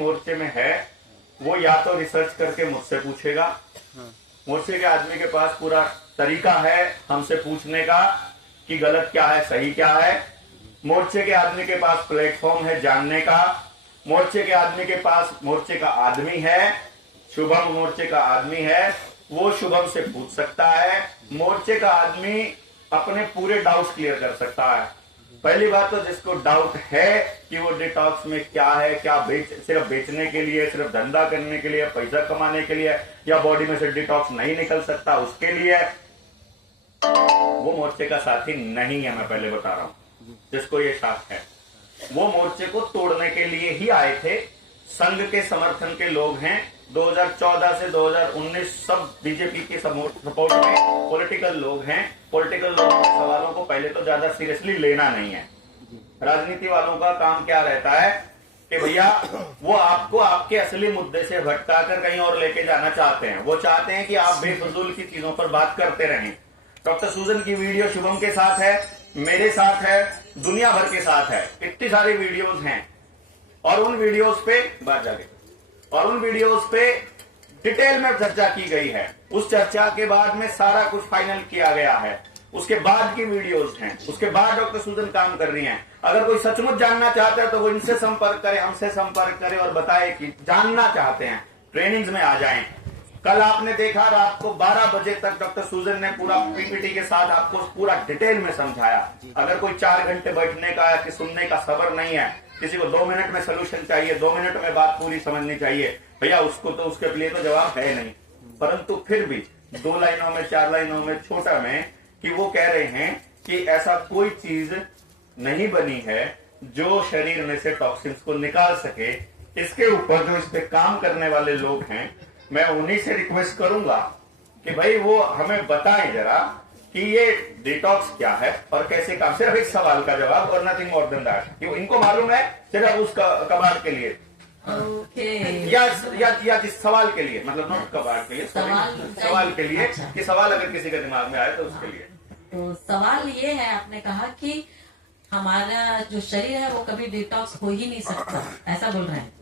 मोर्चे में है वो या तो रिसर्च करके मुझसे पूछेगा। मोर्चे के आदमी के पास पूरा तरीका है हमसे पूछने का कि गलत क्या है सही क्या है। मोर्चे के आदमी के पास प्लेटफॉर्म है जानने का। मोर्चे के आदमी के पास मोर्चे का आदमी है, शुभम मोर्चे का आदमी है, वो शुभम से पूछ सकता है। मोर्चे का आदमी अपने पूरे डाउट्स क्लियर कर सकता है। पहली बात तो जिसको डाउट है कि वो डिटॉक्स में क्या है, क्या सिर्फ बेचने के लिए, सिर्फ धंधा करने के लिए, पैसा कमाने के लिए, या बॉडी में से डिटॉक्स नहीं निकल सकता उसके लिए, वो मोर्चे का साथी नहीं है। मैं पहले बता रहा हूं, जिसको ये शक है वो मोर्चे को तोड़ने के लिए ही आए थे। संघ के समर्थन के लोग हैं। 2014 से 2019 सब बीजेपी के सपोर्ट में पॉलिटिकल लोग हैं। पॉलिटिकल लोगों के सवालों को पहले तो ज्यादा सीरियसली लेना नहीं है। राजनीति वालों का काम क्या रहता है कि भैया वो आपको आपके असली मुद्दे से भटकाकर कहीं और लेके जाना चाहते हैं। वो चाहते हैं कि आप बेफजूल की चीजों पर बात करते रहें। डॉक्टर सूजन की वीडियो शुभम के साथ है, मेरे साथ है, दुनिया भर के साथ है। इतनी सारी वीडियोस हैं और उन वीडियोस पे डिटेल में चर्चा की गई है। उस चर्चा के बाद में सारा कुछ फाइनल किया गया है। उसके बाद की वीडियोस हैं, उसके बाद डॉक्टर सूजन काम कर रही हैं। अगर कोई सचमुच जानना चाहता है तो वो इनसे संपर्क करे, हमसे संपर्क करे और बताए कि जानना चाहते हैं, ट्रेनिंग्स में आ जाएं। कल आपने देखा रात को 12 बजे तक डॉक्टर सूजन ने पूरा पीपीटी के साथ आपको पूरा डिटेल में समझाया। अगर कोई 4 घंटे बैठने का कि सुनने का सब्र नहीं है, किसी को 2 मिनट में सोल्यूशन चाहिए, 2 मिनट में बात पूरी समझनी चाहिए, भैया उसको तो उसके लिए तो जवाब है नहीं। परंतु फिर भी 2 लाइनों में 4 लाइनों में छोटा में कि वो कह रहे हैं कि ऐसा कोई चीज नहीं बनी है जो शरीर में से टॉक्सिन्स को निकाल सके। इसके ऊपर जो इस पे काम करने वाले लोग हैं, मैं उन्हीं से रिक्वेस्ट करूंगा कि भाई वो हमें बताएं जरा कि ये डिटॉक्स क्या है और कैसे काम। सिर्फ एक सवाल का जवाब और नथिंग मोर देन दैट। इनको मालूम है सिर्फ उस कबाड़ के लिए या जिस सवाल के लिए, मतलब नॉट कबाड़ के लिए, सवाल के लिए। अच्छा। कि सवाल अगर किसी के दिमाग में आए तो उसके लिए। तो सवाल ये है, आपने कहा कि हमारा जो शरीर है वो कभी डिटॉक्स हो ही नहीं सकता, ऐसा बोल रहे हैं।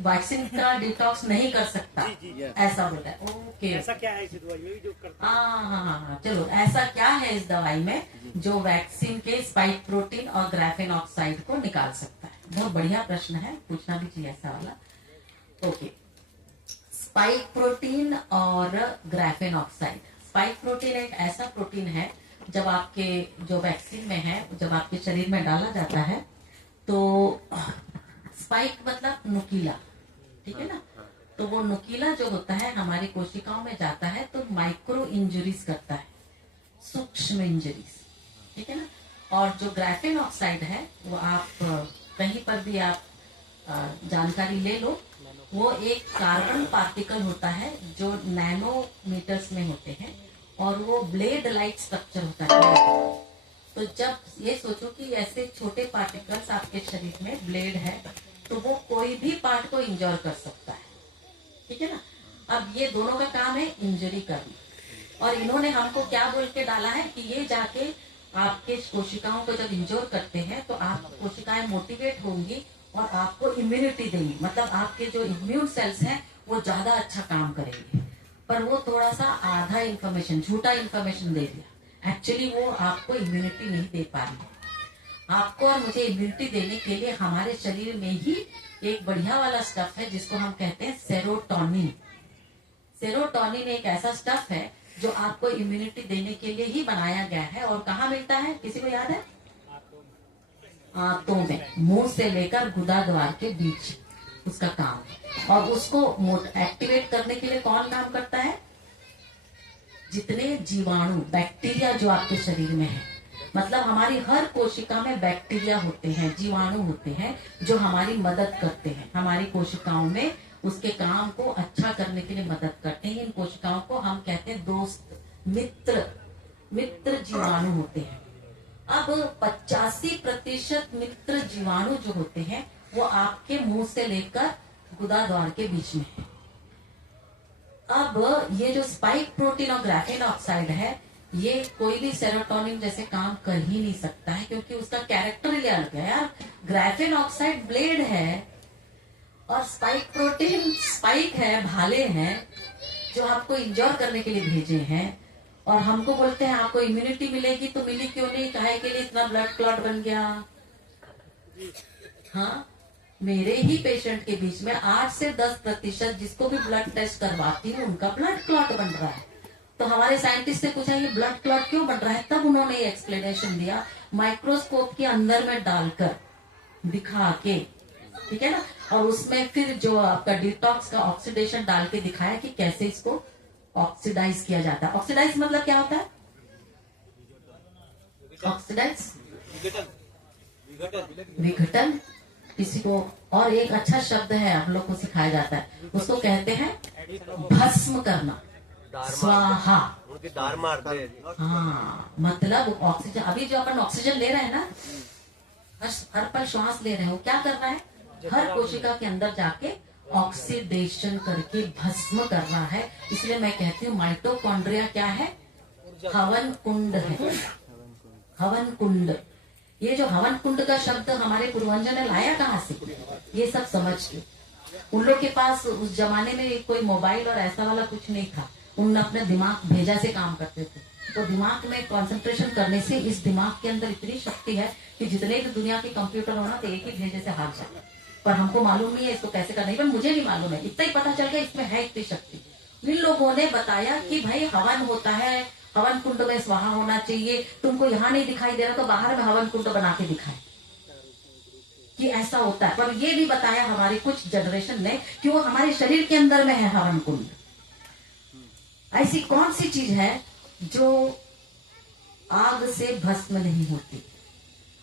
वैक्सीन का डिटॉक्स नहीं कर सकता, ऐसा बोल रहा है। ओके, ऐसा क्या है इस दवाई में जो करता है? हाँ, चलो ऐसा क्या है इस दवाई में जो वैक्सीन के स्पाइक प्रोटीन और ग्राफेन ऑक्साइड को निकाल सकता है? बहुत बढ़िया प्रश्न है, पूछना भी चाहिए ऐसा वाला। ओके, स्पाइक प्रोटीन और ग्राफेन ऑक्साइड। स्पाइक प्रोटीन एक ऐसा प्रोटीन है जब आपके जो वैक्सीन में है, जब आपके शरीर में डाला जाता है तो स्पाइक मतलब नुकीला, ठीक है ना। तो वो नुकीला जो होता है हमारी कोशिकाओं में जाता है तो माइक्रो इंजरीज करता है, सूक्ष्म इंजरीज, ठीक है ना। और जो ग्राफेन ऑक्साइड है वो आप कहीं पर भी आप जानकारी ले लो, वो एक कार्बन पार्टिकल होता है जो नैनोमीटर्स में होते हैं और वो ब्लेड लाइक स्ट्रक्चर होता है। तो जब ये सोचो कि ऐसे छोटे पार्टिकल्स आपके शरीर में ब्लेड है तो वो कोई भी पार्ट को इंजर कर सकता है, ठीक है ना। अब ये दोनों का काम है इंजरी करना, और इन्होंने हमको क्या बोल के डाला है कि ये जाके आपके कोशिकाओं को जब इंजोर करते हैं तो आप कोशिकाएं मोटिवेट होंगी और आपको इम्यूनिटी देंगी, मतलब आपके जो इम्यून सेल्स हैं वो ज्यादा अच्छा काम करेंगे। पर वो थोड़ा सा आधा इंफॉर्मेशन, झूठा इंफॉर्मेशन दे दिया। एक्चुअली वो आपको इम्यूनिटी नहीं दे पा रही है। आपको और मुझे इम्यूनिटी देने के लिए हमारे शरीर में ही एक बढ़िया वाला स्टफ है जिसको हम कहते हैं सेरोटोनिन। सेरोटोनिन एक ऐसा स्टफ है जो आपको इम्यूनिटी देने के लिए ही बनाया गया है। और कहाँ मिलता है, किसी को याद है? आंतों में, मुंह से लेकर गुदा द्वार के बीच उसका काम है। और उसको एक्टिवेट करने के लिए कौन काम करता है? जितने जीवाणु, बैक्टीरिया जो आपके शरीर में है, मतलब हमारी हर कोशिका में बैक्टीरिया होते हैं, जीवाणु होते हैं जो हमारी मदद करते हैं हमारी कोशिकाओं में उसके काम को अच्छा करने के लिए मदद करते हैं। इन कोशिकाओं को हम कहते हैं दोस्त, मित्र जीवाणु होते हैं। अब 85% मित्र जीवाणु जो होते हैं वो आपके मुंह से लेकर गुदा द्वार के बीच में है। अब ये जो स्पाइक प्रोटीन और ग्राफेन ऑक्साइड है ये कोई भी सेरोटोनिन जैसे काम कर ही नहीं सकता है, क्योंकि उसका कैरेक्टर ही अलग है यार। ग्राफेन ऑक्साइड ब्लेड है और स्पाइक प्रोटीन स्पाइक है, भाले हैं जो आपको इंजोर करने के लिए भेजे हैं, और हमको बोलते हैं आपको इम्यूनिटी मिलेगी, तो मिली क्यों नहीं, काहे के लिए इतना ब्लड क्लॉट बन गया। हाँ, मेरे ही पेशेंट के बीच में 8 से 10% जिसको भी ब्लड टेस्ट करवाती हूँ उनका ब्लड क्लॉट बन रहा है। तो हमारे साइंटिस्ट से पूछा ये ब्लड क्लॉट क्यों बन रहा है, तब उन्होंने ये एक्सप्लेनेशन दिया, माइक्रोस्कोप के अंदर में डालकर दिखा के, ठीक है ना, और उसमें फिर जो आपका डिटॉक्स का ऑक्सीडेशन डाल के दिखाया कि कैसे इसको ऑक्सीडाइज किया जाता है। ऑक्सीडाइज मतलब क्या होता है? ऑक्सीडाइज विघटन, किसी को, और एक अच्छा शब्द है हम लोग को सिखाया जाता है, उसको कहते हैं भस्म करना, स्वाहा। हाँ, मतलब ऑक्सीजन, अभी जो अपन ऑक्सीजन ले रहे हैं ना, हर पल श्वास ले रहे हो, क्या करना है, हर कोशिका के अंदर जाके ऑक्सीडेशन करके भस्म करना है। इसलिए मैं कहती हूँ माइटोकॉन्ड्रिया क्या है, हवन कुंड है, हवन कुंड। ये जो हवन कुंड का शब्द हमारे पूर्वजों ने लाया कहाँ से, ये सब समझ के। उन लोग के पास उस जमाने में कोई मोबाइल और ऐसा वाला कुछ नहीं था, उन अपने दिमाग भेजा से काम करते थे। तो दिमाग में कंसंट्रेशन करने से इस दिमाग के अंदर इतनी शक्ति है कि जितने भी दुनिया के कंप्यूटर हो ना, तो एक ही भेजे से हार जाए। पर हमको मालूम नहीं है इसको कैसे करना है, पर मुझे भी मालूम है, इतना ही पता चल गया इसमें है इतनी शक्ति। इन लोगों ने बताया कि भाई हवन होता है, हवन कुंड में स्वाहा होना चाहिए, तुमको यहाँ नहीं दिखाई दे रहा तो बाहर में हवन कुंड बना के दिखाए कि ऐसा होता है। पर ये भी बताया हमारी कुछ जनरेशन ने कि वो हमारे शरीर के अंदर में है हवन कुंड। ऐसी कौन सी चीज है जो आग से भस्म नहीं होती?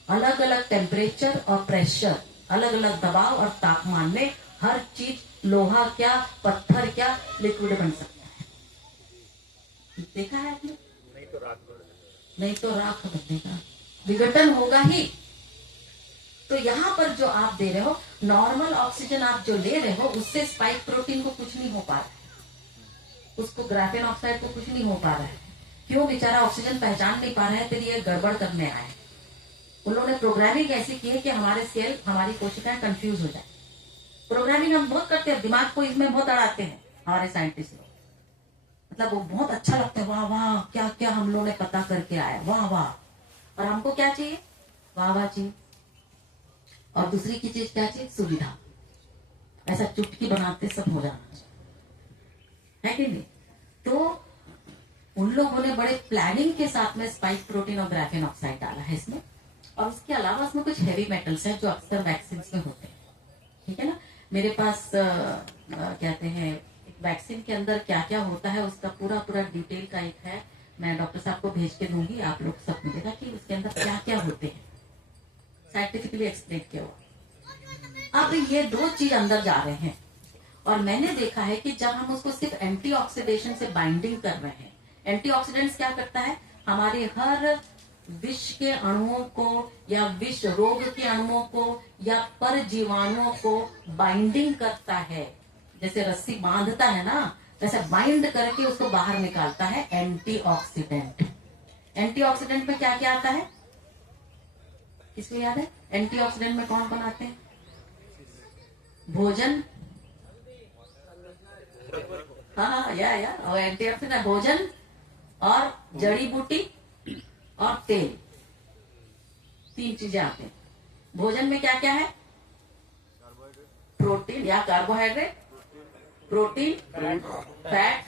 अलग अलग टेम्परेचर और प्रेशर, अलग अलग दबाव और तापमान में हर चीज, लोहा क्या, पत्थर क्या, लिक्विड बन सकता है। देखा है आपने? नहीं तो राख बनेगा, विघटन होगा ही। तो यहाँ पर जो आप दे रहे हो, नॉर्मल ऑक्सीजन आप जो ले रहे हो, उससे स्पाइक प्रोटीन को कुछ नहीं हो पा रहा है, उसको ग्राफेन ऑक्साइड को कुछ नहीं हो पा रहा है। क्यों? बेचारा ऑक्सीजन पहचान नहीं पा रहा है, फिर ये गड़बड़ करने आए। उन्होंने प्रोग्रामिंग ऐसी की है कि हमारे सेल, हमारी कोशिकाएं कंफ्यूज हो जाए। प्रोग्रामिंग हम बहुत करते हैं, दिमाग को इसमें बहुत अड़ाते हैं हमारे साइंटिस्ट लोग, मतलब वो बहुत अच्छा लगता है, वाह वाह क्या क्या हम लोगों ने पता करके आया, वाह वाह। और हमको क्या चाहिए? वाह वाह चाहिए। और दूसरी की चीज क्या चाहिए? सुविधा। ऐसा चुटकी बनाते सब हो जाना चाहिए, है कि नहीं? तो उन लोगों ने बड़े प्लानिंग के साथ में स्पाइक प्रोटीन और ग्राफेन ऑक्साइड डाला है इसमें, और उसके अलावा इसमें कुछ हैवी मेटल्स हैं जो अक्सर वैक्सीन में होते हैं, ठीक है ना। मेरे पास कहते हैं वैक्सीन के अंदर क्या क्या होता है उसका पूरा डिटेल का एक है, मैं डॉक्टर साहब को भेज के दूंगी, आप लोग सब मिलेगा कि उसके अंदर क्या क्या होते हैं, साइंटिफिकली एक्सप्लेन किया हुआ। अब ये दो चीज अंदर जा रहे हैं, और मैंने देखा है कि जब हम उसको सिर्फ एंटीऑक्सीडेशन से बाइंडिंग कर रहे हैं, एंटीऑक्सीडेंट्स क्या करता है, हमारे हर विष के अणुओं को या विष रोग के अणुओं को या परजीवाणुओं को बाइंडिंग करता है। जैसे रस्सी बांधता है ना, वैसे बाइंड करके उसको बाहर निकालता है एंटीऑक्सीडेंट। एंटीऑक्सीडेंट में क्या क्या आता है, किसको याद है? एंटीऑक्सीडेंट में कौन कौन आते हैं? भोजन, हाँ या और एंटीऑक्सीडेंट भोजन और जड़ी बूटी और तेल, 3 चीजें आते हैं। भोजन में क्या क्या है? प्रोटीन या कार्बोहाइड्रेट, प्रोटीन, फैट,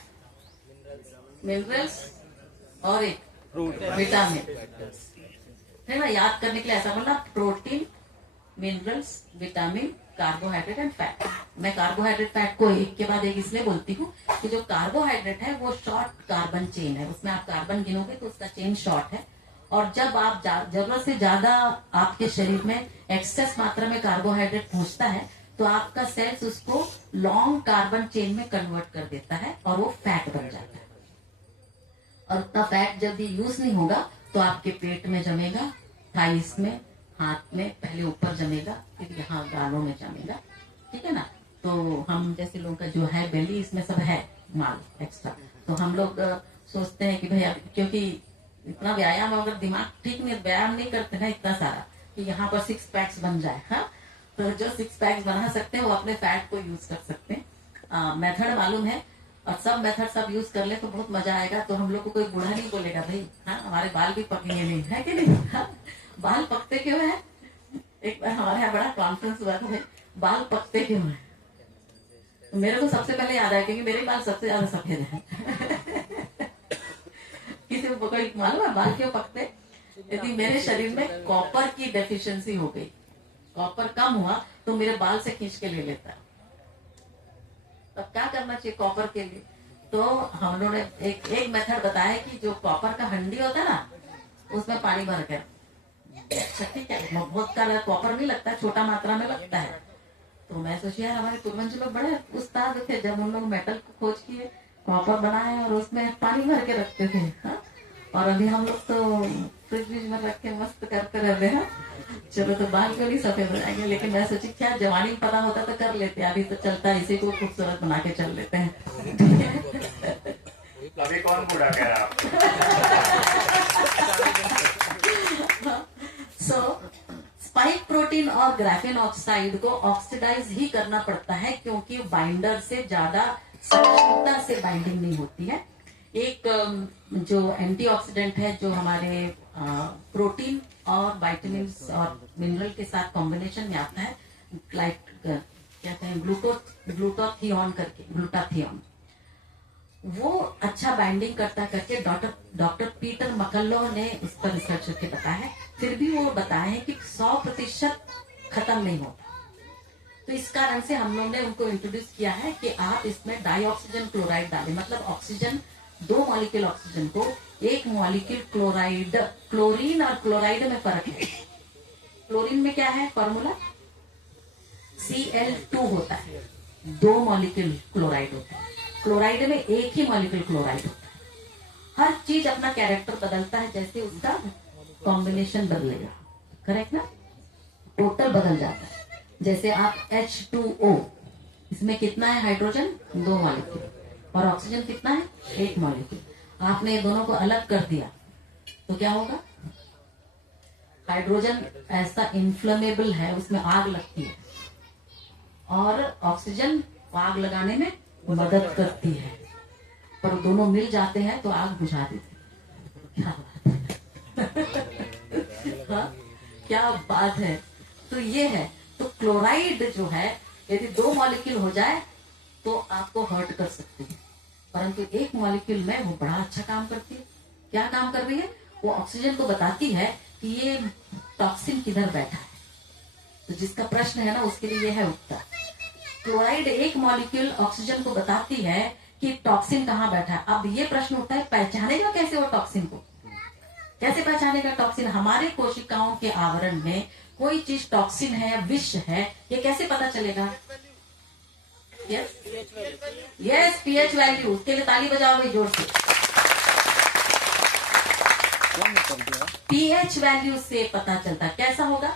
मिनरल्स और एक विटामिन, है ना। याद करने के लिए ऐसा बोलना, protein, minerals, vitamin, carbohydrate and fat. मैं कार्बोहाइड्रेट फैट को एक के बाद एक इसलिए बोलती हूँ कि जो कार्बोहाइड्रेट है वो शॉर्ट कार्बन चेन है, उसमें आप कार्बन गिनोगे तो उसका चेन शॉर्ट है, और जब आप जरूरत से ज्यादा आपके शरीर में एक्सेस मात्रा में कार्बोहाइड्रेट पहुंचता है तो आपका सेल्स उसको लॉन्ग कार्बन चेन में कन्वर्ट कर देता है और वो फैट बन जाता है। और उतना फैट जब भी यूज नहीं होगा तो आपके पेट में जमेगा, थाइस में, हाथ में, पहले ऊपर जमेगा, फिर यहाँ गालों में जमेगा, ठीक है ना। तो हम जैसे लोगों का जो है बेली, इसमें सब है माल एक्स्ट्रा, तो हम लोग सोचते हैं कि भैया, क्योंकि इतना व्यायाम, अगर दिमाग ठीक नहीं, व्यायाम नहीं करते ना इतना सारा कि यहाँ पर 6 पैक्स बन जाए, हाँ, तो जो 6 पैक्स बना सकते हैं वो अपने फैट को यूज कर सकते हैं। मेथड मालूम है और सब मेथड सब यूज कर ले तो बहुत मजा आएगा। तो हम लोग को कोई बूढ़ा नहीं बोलेगा भाई, हाँ, हमारे बाल भी पकेंगे नहीं, है कि नहीं, हाँ? बाल पकते क्यों है? एक बार हमारे यहाँ बड़ा कॉन्फ्रेंस हुआ था भाई, बाल पकते क्यों है? तो मेरे को सबसे पहले याद आया क्योंकि मेरे बाल सबसे ज्यादा सफेद है। किसी को कोई मालूम है बाल क्यों पकते? यदि मेरे शरीर में कॉपर की डेफिशिएंसी हो गई, कॉपर कम हुआ तो मेरे बाल से खींच के ले लेता है। तब क्या करना चाहिए कॉपर के लिए? तो हम लोगों ने एक मेथड बताया कि जो कॉपर का हंडी होता है ना, उसमें पानी भर के, अच्छा ठीक है, बहुत का कॉपर नहीं लगता, छोटा मात्रा में लगता है। तो मैं सोची यार हमारे पूर्वज लोग बड़े उस्ताद थे, जब उन लोग मेटल को खोज किए, कॉपर बनाए और उसमें पानी भर के रखते थे, हाँ? और अभी हम लोग तो फ्रिज में रख के मस्त करते रहते हैं। चलो तो बाल को नहीं सफेद हो जाएंगे, लेकिन मैं सोची क्या जवानी में पता होता तो कर लेते, अभी तो चलता है, इसी को खूबसूरत बना के चल लेते हैं। अभी कौन बूढ़ा कह रहा? सो स्पाइक प्रोटीन और ग्राफेन ऑक्साइड को ऑक्सीडाइज ही करना पड़ता है क्योंकि बाइंडर से ज्यादा सटीकता से बाइंडिंग नहीं होती है। एक जो एंटीऑक्सीडेंट है जो हमारे प्रोटीन और विटामिन और मिनरल के साथ कॉम्बिनेशन में आता है, क्या कहें, ग्लूटाथियोन करके, ग्लूटाथियोन, वो अच्छा बाइंडिंग करता करके डॉक्टर पीटर मकल्लो ने इस पर रिसर्च करके बताया है। फिर भी वो बताए हैं कि 100% खत्म नहीं होता। तो इस कारण से हम लोग ने उनको इंट्रोड्यूस किया है कि आप इसमें डाइऑक्सीजन क्लोराइड डालें, मतलब ऑक्सीजन, 2 मॉलिक्यूल ऑक्सीजन को 1 मॉलिक्यूल क्लोराइड। क्लोरीन और क्लोराइड में फर्क है। क्लोरीन में क्या है फॉर्मूला? Cl2 होता है, 2 मॉलिक्यूल क्लोराइड होता है। क्लोराइड में 1 ही मॉलिक्यूल क्लोराइड होता है। हर चीज अपना कैरेक्टर बदलता है, जैसे उसका कॉम्बिनेशन बदलेगा, करेक्ट ना, टोटल बदल जाता है। जैसे आप H2O, इसमें कितना है हाइड्रोजन? 2 मॉलिक्यूल, और ऑक्सीजन कितना है? 1 मॉलिक्यूल। आपने ये दोनों को अलग कर दिया तो क्या होगा? हाइड्रोजन ऐसा इन्फ्लेमेबल है, उसमें आग लगती है, और ऑक्सीजन आग लगाने में मदद करती है, पर दोनों मिल जाते हैं तो आग बुझा देते हैं। क्या बात है? हाँ? क्या बात है। तो ये है, तो क्लोराइड जो है यदि 2 मॉलिक्यूल हो जाए तो आपको हर्ट कर सकती है, परंतु 1 मॉलिक्यूल में वो बड़ा अच्छा काम करती है। क्या काम कर रही है? वो ऑक्सीजन को बताती है कि ये टॉक्सिन किधर बैठा है। तो जिसका प्रश्न है ना, उसके लिए ये है उत्तर। क्लोराइड 1 मॉलिक्यूल ऑक्सीजन को बताती है कि टॉक्सिन कहाँ बैठा है। अब ये प्रश्न उठता है, पहचानेगा कैसे वो टॉक्सिन को? कैसे पहचानेगा टॉक्सिन? हमारे कोशिकाओं के आवरण में कोई चीज टॉक्सिन है या विष है, ये कैसे पता चलेगा? Yes, pH value. उसके लिए ताली बजाओ भाई जोर से। पीएच वैल्यू से पता चलता। कैसा होगा?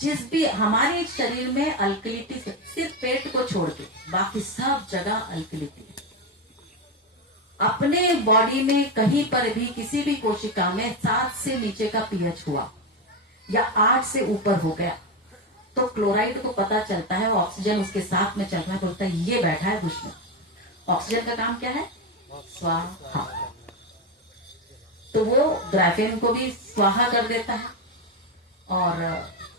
जिस भी हमारे शरीर में अल्कलिटी, सिर्फ पेट को छोड़ के बाकी सब जगह अल्कलिटी। अपने बॉडी में कहीं पर भी किसी भी कोशिका में 7 से नीचे का पीएच हुआ या 8 से ऊपर हो गया तो क्लोराइड को पता चलता है, ऑक्सीजन उसके साथ में चलना बोलता है ये बैठा है दुश्मन। ऑक्सीजन का काम क्या है? स्वाहा। तो वो ग्राफेन को भी स्वाहा कर देता है, और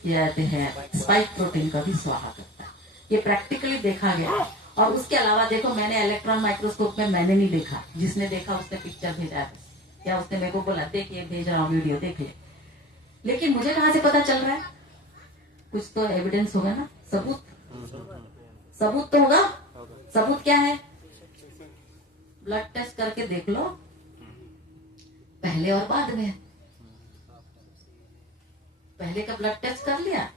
ये कहते हैं स्पाइक प्रोटीन का भी स्वाहा करता है। ये प्रैक्टिकली देखा गया। और उसके अलावा देखो, मैंने इलेक्ट्रॉन माइक्रोस्कोप में मैंने नहीं देखा, जिसने देखा उसने पिक्चर भेजा है, या उसने मेरे को बोला देख ये भेज रहा हूँ वीडियो, देख ले। लेकिन मुझे कहाँ से पता चल रहा है? कुछ तो एविडेंस होगा ना, सबूत। सबूत तो होगा। सबूत क्या है? ब्लड टेस्ट करके देख लो, पहले और बाद में। पहले का ब्लड टेस्ट कर लिया,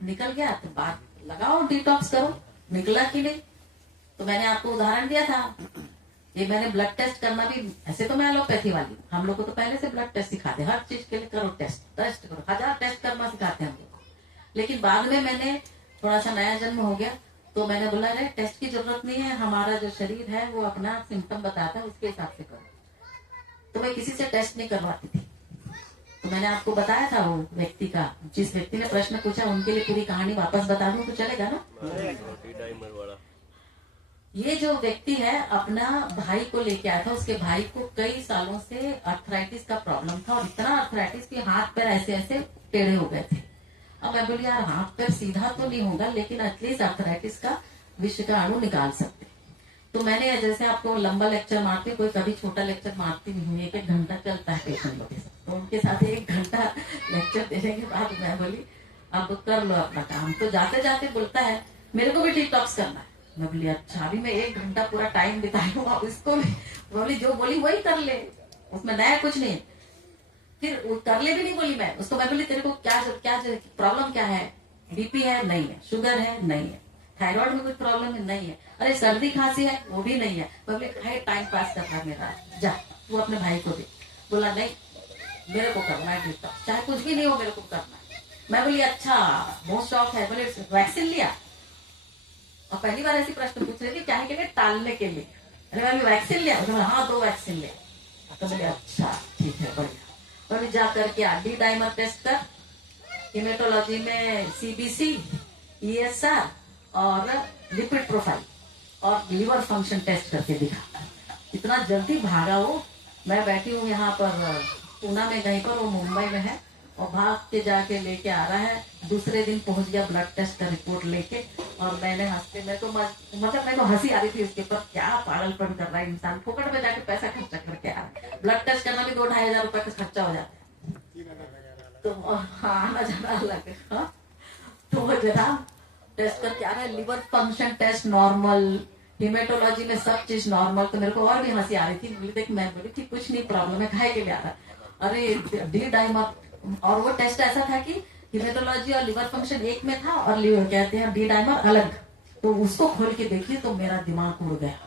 निकल गया तो बाद लगाओ, डिटॉक्स करो। निकला कि नहीं? तो मैंने आपको उदाहरण दिया था, ये मैंने ब्लड टेस्ट करना भी, ऐसे तो मैं एलोपैथी वाली, हम लोग को तो पहले से ब्लड टेस्ट सिखाते, हर चीज के लिए करो टेस्ट करो, 1000 टेस्ट करना सिखाते हैं हम लोग। लेकिन बाद में मैंने थोड़ा सा नया जन्म हो गया तो मैंने बोला अरे टेस्ट की जरूरत नहीं है, हमारा जो शरीर है वो अपना सिम्टम बताता है, उसके हिसाब से करो। तो मैं किसी से टेस्ट नहीं करवाती थी। तो मैंने आपको बताया था वो व्यक्ति का, जिस व्यक्ति ने प्रश्न पूछा उनके लिए पूरी कहानी वापस बता दूं तो चलेगा ना? ये जो व्यक्ति है अपना भाई को लेके आया था। उसके भाई को कई सालों से अर्थराइटिस का प्रॉब्लम था और इतना अर्थराइटिस कि हाथ पैर ऐसे ऐसे टेढ़े हो गए थे। अब मैं बोली यार हाथ पैर सीधा तो नहीं होगा लेकिन एटलीस्ट अर्थराइटिस का विषाणु निकाल सकते। तो मैंने जैसे आपको लंबा लेक्चर मारती हूँ, कोई कभी छोटा लेक्चर मारती नहीं हूँ, 1-1 घंटा चलता है पेशेंट लोग के साथ। तो उनके साथ 1 घंटा लेक्चर देने के बाद मैं बोली आप कर लो अपना काम। तो जाते जाते बोलता है मेरे को भी डिटॉक्स करना है। मैं बोली अच्छा अभी मैं 1 घंटा पूरा टाइम बिताई हूँ, आप इसको भी बोली जो बोली वही कर ले, उसमें नया कुछ नहीं। फिर वो कर ले भी नहीं बोली मैं उसको। मैं बोली तेरे को क्या प्रॉब्लम क्या है? बीपी है? नहीं है। शुगर है? नहीं है। थायराइड में कोई प्रॉब्लम है? नहीं है। अरे सर्दी खांसी है? वो भी नहीं है। मैं बोली भाई टाइम पास कर रहा मेरा, जा तू अपने भाई को दे। बोला नहीं मेरे को करना है डिटॉक्स, चाहे कुछ भी नहीं हो मेरे को करना है। मैं बोली अच्छा बहुत शौक है। बोले वैक्सीन लिया? और पहली बार ऐसी प्रश्न पूछ रही थी क्या है के लिए? टालने के लिए। अरे मैंने वैक्सीन लिया? बोला हाँ 2 वैक्सीन लिया। तो बोले अच्छा ठीक है बढ़िया। बोले जा करके डी डाइमर टेस्ट कर, हेमेटोलॉजी में सीबीसी, ESR और लिपिड प्रोफाइल और लीवर फंक्शन टेस्ट करके दिखा। इतना जल्दी भागा वो। मैं बैठी हूँ यहाँ पर पूना में कहीं पर, वो मुंबई में है, और भाग के जाके लेके आ रहा है। दूसरे दिन पहुंच गया ब्लड टेस्ट का रिपोर्ट लेके। और मैंने हंसते मेरे को मतलब मेरे को हंसी आ रही थी उसके ऊपर, क्या पागलपन कर रहा है इंसान, फोकट में जाके पैसा खर्चा करके आ रहा है। ब्लड टेस्ट करना भी 2-2.5 हजार रुपए का खर्चा हो जाता है। तो हाँ आना जाना अलग है। हाँ? तो वो जनाब टेस्ट करके आ रहा है, liver function test normal, haematology में सब चीज नॉर्मल। तो मेरे को और भी हंसी आ रही थी। बोली देख मैं बोली थी कुछ नहीं प्रॉब्लम है, खाए के लिए आ रहा है। अरे डी डाइमर, और वो टेस्ट ऐसा था कि हेमेटोलॉजी और लिवर फंक्शन एक में था और लिवर कहते हैं डी डाइमर अलग। तो उसको खोल के देखी तो मेरा दिमाग उड़ गया।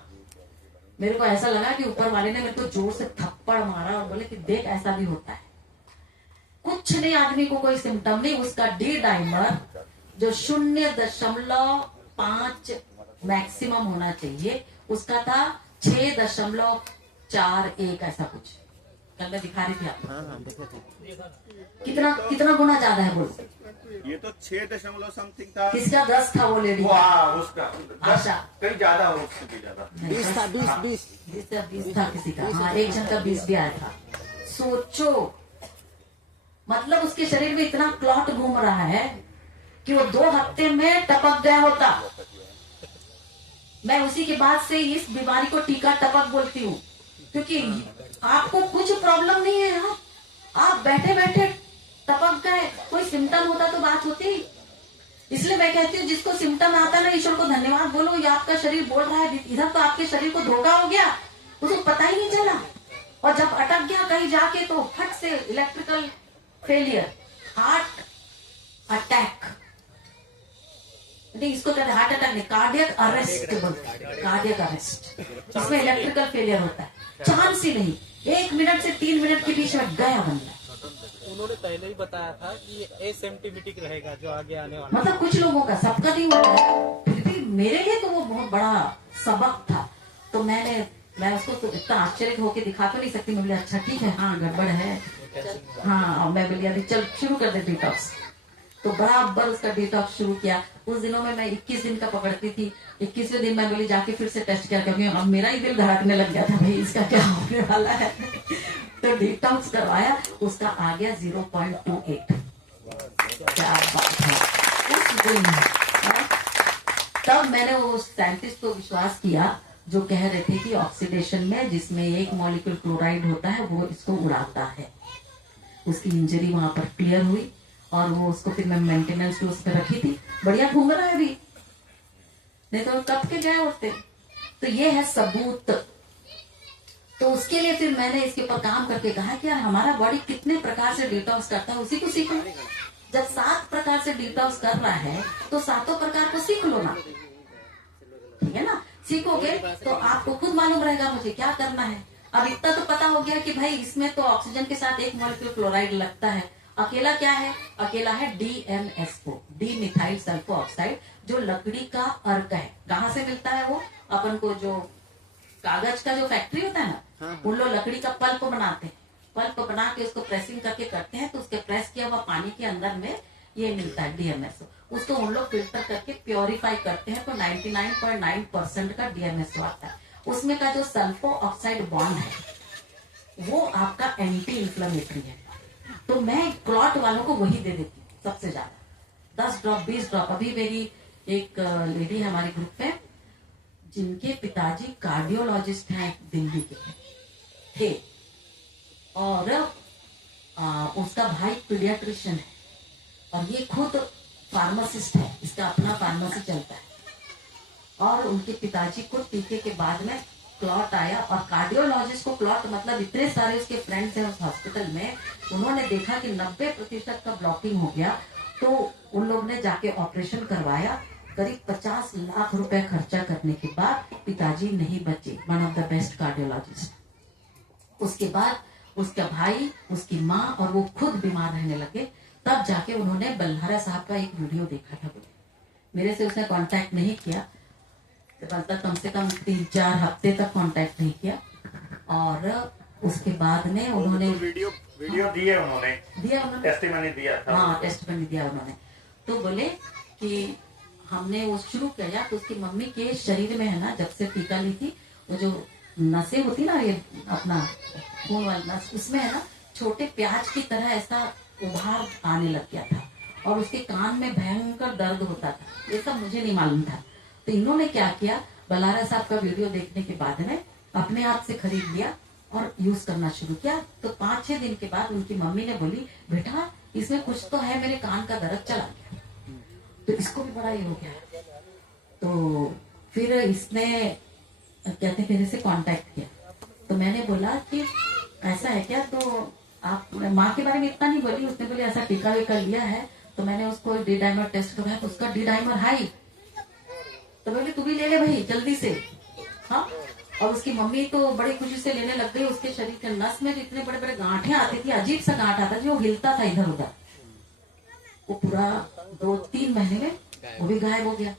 मेरे को ऐसा लगा कि ऊपर वाले ने मेरे को जोर से थप्पड़ मारा और बोले कि देख ऐसा भी होता है। कुछ नहीं, आदमी को कोई सिम्टम नहीं। उसका डी डाइमर जो 0.5 मैक्सिमम होना चाहिए, उसका था 6.41 ऐसा कुछ। कल मैं दिखा रही थी आपको। कितना गुना ज्यादा है बोलो? ये तो 6 समथिंग था। किसका 10 था वो लेडी? उसका आशा कहीं ज्यादा हो, उससे भी ज्यादा 20 था। 20 था किसी का। हाँ एक जन का 20 भी आया था। सोचो मतलब उसके शरीर में इतना क्लॉट घूम रहा है कि वो 2 हफ्ते में टपक गया होता। मैं उसी के बाद से इस बीमारी को टीका टपक बोलती हूँ, क्योंकि आपको कुछ प्रॉब्लम नहीं है यार, आप बैठे बैठे टपक गए। कोई सिम्टम होता तो बात होती। इसलिए मैं कहती हूँ जिसको सिम्टम आता है ना, ईश्वर को धन्यवाद बोलो, ये आपका शरीर बोल रहा है। इधर तो आपके शरीर को धोखा हो गया, उसको पता ही नहीं चला, और जब अटक गया कहीं जाके तो फट से इलेक्ट्रिकल फेलियर, हार्ट अटैक, नहीं इसको कहते हैं हार्ट अटैक नहीं, कार्डियक अरेस्ट बोलते हैं। कार्डियक अरेस्ट, इसमें इलेक्ट्रिकल फेलियर होता है। चांस ही नहीं, 1 मिनट से 3 मिनट के बीच में गया बंदा। उन्होंने पहले ही बताया था कि ये एसिम्प्टोमेटिक रहेगा जो आगे आने वाला। मतलब कुछ लोगों का, सबका नहीं होता है। फिर भी मेरे लिए तो वो बहुत बड़ा सबक था। तो मैं उसको तो इतना आश्चर्य होके दिखा तो नहीं सकती। मैं बोली अच्छा ठीक है, हाँ गड़बड़ है, हाँ। मैं बोली अभी चल शुरू कर दे डिटॉक्स। तो बराबर उसका डिटॉक्स शुरू किया। उस दिनों में मैं 21 दिन का पकड़ती थी। 21वें दिन मैं बोली जाके फिर से टेस्ट किया, क्योंकि अब मेरा ही दिल धड़कने लग गया था, भाई इसका क्या होने वाला है। तो डिटॉक्स करवाया, उसका आ गया 0.28। क्या बात है। उस दिन तब मैंने वो साइंटिस्ट को विश्वास किया जो कह रहे थे कि ऑक्सीडेशन में जिसमें एक मॉलिक्यूल क्लोराइड होता है वो इसको उड़ाता है। उसकी इंजरी वहां पर क्लियर हुई और वो उसको फिर मैं मेंटेनेंस पे उस पर रखी थी। बढ़िया घूम रहा है अभी, नहीं तो कब के गए होते। तो ये है सबूत। तो उसके लिए फिर मैंने इसके ऊपर काम करके कहा कि यार हमारा बॉडी कितने प्रकार से डिटॉक्स करता है, उसी को सीखो। जब 7 प्रकार से डिटॉक्स कर रहा है तो 7 प्रकार को सीख लो ना, ठीक है ना। सीखोगे तो आपको खुद मालूम रहेगा मुझे क्या करना है। अब इतना तो पता हो गया कि भाई इसमें तो ऑक्सीजन के साथ एक मॉलिक्यूल क्लोराइड लगता है। अकेला क्या है? अकेला है DMSO, D methyl sulpho oxide, जो लकड़ी का अर्क है। कहाँ से मिलता है वो? अपन को जो कागज का जो फैक्ट्री होता है ना, उन लोग लकड़ी का पल्प बनाते हैं, पल्प बना के उसको प्रेसिंग करके करते हैं, तो उसके प्रेस किया हुआ पानी के अंदर में ये मिलता है DMSO। उसको उन लोग फिल्टर करके प्योरीफाई करते हैं, तो 99.9% का DMSO आता है। उसमें का जो सल्फो ऑक्साइड बॉन्ड है वो आपका एंटी इंफ्लेमेटरी है। तो मैं क्लॉट वालों को वही दे देती हूँ सबसे ज्यादा, 10 ड्रॉप 20 ड्रॉप। अभी मेरी एक लेडी है हमारे ग्रुप में जिनके पिताजी कार्डियोलॉजिस्ट हैं, दिल्ली के थे, और उसका भाई पीडियाट्रिशियन है, और ये खुद फार्मासिस्ट है, इसका अपना फार्मेसी चलता है। और उनके पिताजी को टीके के बाद में क्लॉट आया, और कार्डियोलॉजिस्ट को क्लॉट मतलब इतने सारे उसके फ्रेंड्स हैं उस हॉस्पिटल में, उन्होंने देखा कि 90% का ब्लॉकिंग हो गया, तो उन लोग ने जाके ऑपरेशन करवाया। करीब 50 लाख रुपए खर्चा करने के बाद पिताजी नहीं बचे, one of the best cardiologist. उसके बाद उसका भाई, उसकी माँ और वो खुद बीमार रहने लगे। तब जाके उन्होंने बल्हारा साहब का एक वीडियो देखा था, मेरे से उसने कांटेक्ट नहीं किया, कम से कम 3-4 हफ्ते तक कांटेक्ट नहीं किया। और उसके बाद में उन्होंने वीडियो दिए, उन्होंने टेस्टिमनी दिया था। हाँ, टेस्टिमनी दिया उन्होंने। तो बोले कि हमने वो शुरू किया, तो उसकी मम्मी के शरीर में है ना, जब से टीका ली थी, वो जो नसें होती ना, ये अपना खून वाली नस, उसमें है ना छोटे प्याज की तरह ऐसा उभार आने लग गया था, और उसके कान में भयंकर दर्द होता था। ये सब मुझे नहीं मालूम था। तो इन्होंने क्या किया, बलारा साहब का वीडियो देखने के बाद में अपने आप से खरीद लिया और यूज करना शुरू किया। तो 5-6 दिन के बाद उनकी मम्मी ने बोली, बेटा इसमें कुछ तो है, मेरे कान का दर्द चला गया, तो इसको भी बड़ा ये हो गया। तो फिर इसने कहते मेरे से कांटेक्ट किया, तो मैंने बोला कि ऐसा है क्या, तो आप माँ के बारे में इतना नहीं बोली, उसने बोली ऐसा टीका वीका लिया है। तो मैंने उसको डी डाइमर टेस्ट करवाया, तो उसका डी डाइमर हाई। तो बोले तू भी ले ले भाई जल्दी से। हाँ, और उसकी मम्मी तो बड़ी खुशी से लेने लग गई। उसके शरीर के नस में इतने बड़े बड़े गांठें आती थी, अजीब सा गांठ आता जो हिलता था इधर उधर, वो पूरा 2-3 महीने में वो भी गायब हो गया।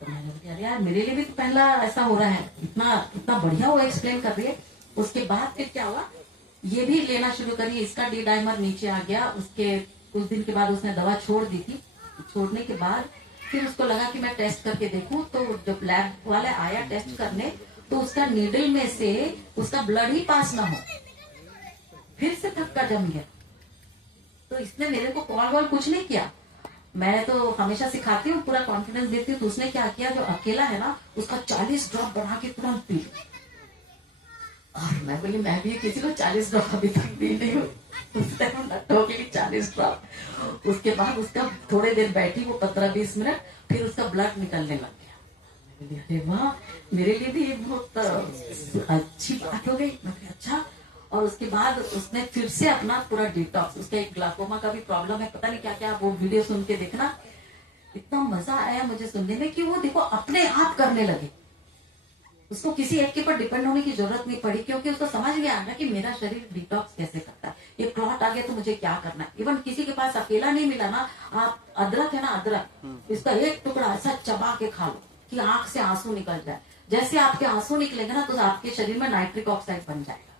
तो मैंने बोला यार मेरे लिए भी तो पहला ऐसा हो रहा है, इतना बढ़िया वो एक्सप्लेन कर रही है। उसके बाद फिर क्या हुआ, ये भी लेना शुरू करी, इसका डी डाइमर नीचे आ गया। उसके कुछ दिन के बाद उसने दवा छोड़ दी थी। छोड़ने के बाद फिर उसको लगा कि मैं टेस्ट करके देखूं, तो जब लैब वाला आया टेस्ट करने, तो उसका नीडल में से उसका ब्लड ही पास ना हो, फिर से थक्का जम गया। तो इसने मेरे को कॉल वॉल कुछ नहीं किया, मैं तो हमेशा सिखाती हूँ, पूरा कॉन्फिडेंस देती हूँ। तो उसने क्या किया, जो अकेला है ना उसका 40 ड्रॉप बढ़ा के तुरंत पी लो। और मैं बोली मैं भी किसी को 40 ड्रॉप अभी तक दी नहीं हूँ। उसने 40 ड्रॉप। उसके बाद उसका थोड़े देर बैठी वो 15-20 मिनट, फिर उसका ब्लड निकलने लग गया। अरे वाह, मेरे लिए भी ये बहुत अच्छी बात हो गई। अच्छा। और उसके बाद उसने फिर से अपना पूरा डिटॉक्स, उसका एक ग्लाकोमा का भी प्रॉब्लम है, पता नहीं क्या क्या, वो वीडियो सुन के देखना। इतना मजा आया मुझे सुनने में कि वो देखो अपने आप करने लगे, उसको किसी एक के ऊपर डिपेंड होने की जरूरत नहीं पड़ी, क्योंकि उसको समझ गया ना कि मेरा शरीर डिटॉक्स कैसे करता है, ये क्लॉट आ गया तो मुझे क्या करना है। इवन किसी के पास अकेला नहीं मिला ना, आप अदरक है ना, अदरक इसका एक टुकड़ा ऐसा चबा के खा लो कि आंख से आंसू निकल जाए। जैसे आपके आंसू निकलेंगे ना, तो आपके शरीर में नाइट्रिक ऑक्साइड बन जाएगा,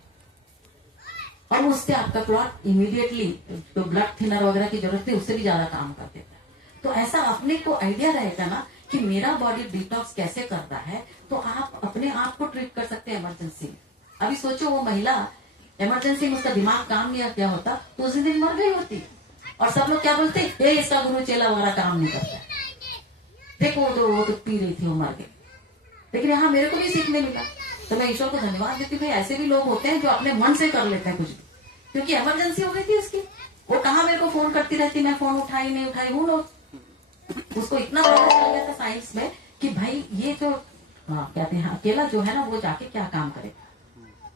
और उससे आपका क्लॉट इमीडिएटली, जो ब्लड थिनर वगैरह की जरूरत है उससे भी ज्यादा काम कर देता है। तो ऐसा अपने को आइडिया रहेगा ना कि मेरा बॉडी डिटॉक्स कैसे करता है, तो आप अपने आप को ट्रीट कर सकते हैं इमरजेंसी में। अभी सोचो वो महिला इमरजेंसी में उसका दिमाग काम नहीं किया होता तो उसी दिन मर गई होती, और सब लोग क्या बोलते, ये इसका गुरु चेला हमारा काम नहीं करता है, देखो वो तो पी रही थी वो मर गई। लेकिन यहाँ मेरे को भी सीखने मिला, तो मैं ईश्वर को धन्यवाद देती हूँ। ऐसे भी लोग होते हैं जो अपने मन से कर लेते हैं कुछ भी, क्योंकि इमरजेंसी हो गई थी उसकी। वो कहाँ मेरे को फोन करती रहती, मैं फोन उठाई नहीं उठाई हूँ लोग। उसको इतना पता चल गया था साइंस में कि भाई ये जो कहते हैं अकेला जो है ना, वो जाके क्या काम करेगा,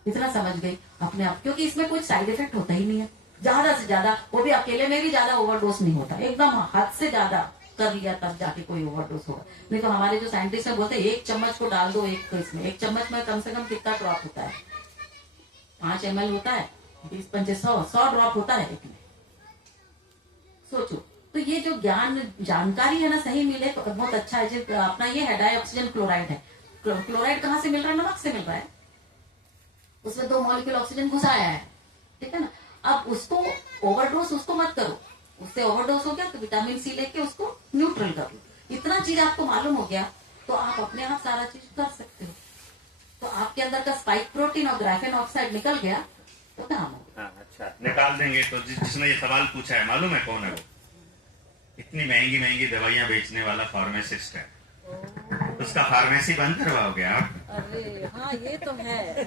इतना समझ गई अपने आप, क्योंकि इसमें कोई साइड इफेक्ट होता ही नहीं है। ज्यादा से ज्यादा, वो भी अकेले में भी ज्यादा ओवरडोज नहीं होता, एकदम हद से ज्यादा कर लिया तब जाके कोई ओवरडोज होगा। नहीं तो हमारे जो साइंटिस्ट है बोलते हैं 1 चम्मच को डाल दो एक, तो इसमें 1 चम्मच में कम से कम कितना ड्रॉप होता है, 5 ml होता है, 20-25 100 ड्रॉप होता है एक में। सोचो, तो ये जो ज्ञान जानकारी है ना, सही मिले तो बहुत अच्छा है। जो अपना ये है डाई ऑक्सीजन क्लोराइड है, क्लोराइड कहाँ से मिल रहा है? नमक से मिल रहा है। उसमें 2 मॉलिक्यूल ऑक्सीजन घुसाया है, ठीक है ना। अब उसको ओवरडोज उसको मत करो, उससे ओवरडोज हो गया तो विटामिन सी लेके उसको न्यूट्रल कर लो। इतना चीज आपको मालूम हो गया तो आप अपने आप सारा चीज कर सकते हो। तो आपके अंदर का स्पाइक प्रोटीन और ग्राफेन ऑक्साइड निकल गया तो काम हो गया। हाँ, अच्छा निकाल देंगे। तो जिसने ये सवाल पूछा है मालूम है कौन है वो? इतनी महंगी महंगी दवाइयां बेचने वाला फार्मासिस्ट है, उसका फार्मेसी बंद करवाओगे आप? अरे हाँ, ये तो है।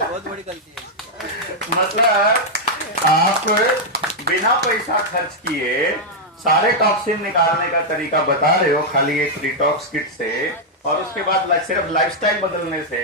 बहुत बड़ी गलती है। मतलब आप बिना पैसा खर्च किए सारे टॉक्सिन निकालने का तरीका बता रहे हो खाली एक डिटॉक्स किट से, और उसके बाद सिर्फ लाइफस्टाइल बदलने से